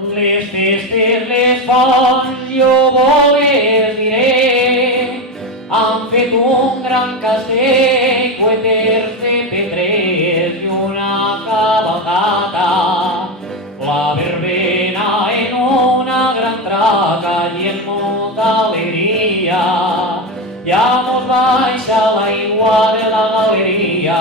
Les festes, les fonts, jo vos diré, han fet un gran castell, coeters de pedrers i una cavalcata. La verbena en una gran traca i en molta alegria. Ja mos baixa l'aigua de la galeria.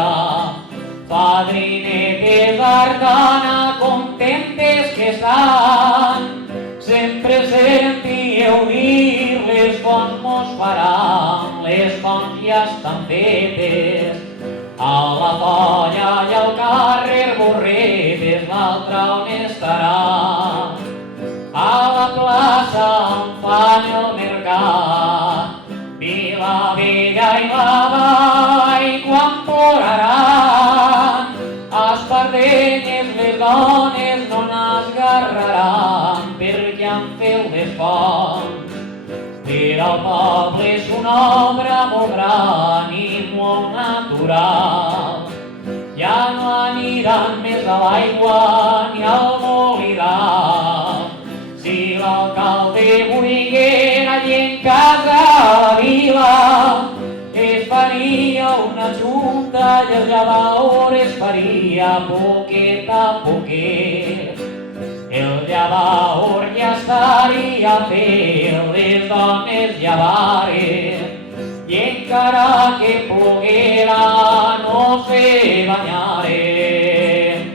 Fadrinetes d'Ardana, contentes que estan, sempre sentíeu dir les fonts mos faran, les fonts ja estan fetes. A la Folla i al carrer Borretes, l'altra on estarà? A la plaça on fan el mercat, Vilavella i la Vall quan ploraran, espardenyes les dones no n'esgarraran perquè han fet les fonts. Per al poble és una obra molt gran i molt natural. Ja no aniran més a l'aigua ni al molí dalt. Si l'alcalde volguera i en casa a la vila, es faria una junta i el llavaor es faria poquet a poquet. El llavaor ja estaria fet, les dones llavaren, i encara que ploguera no se banyaren.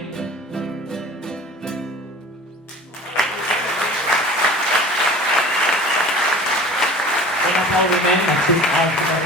Un aplaudiment als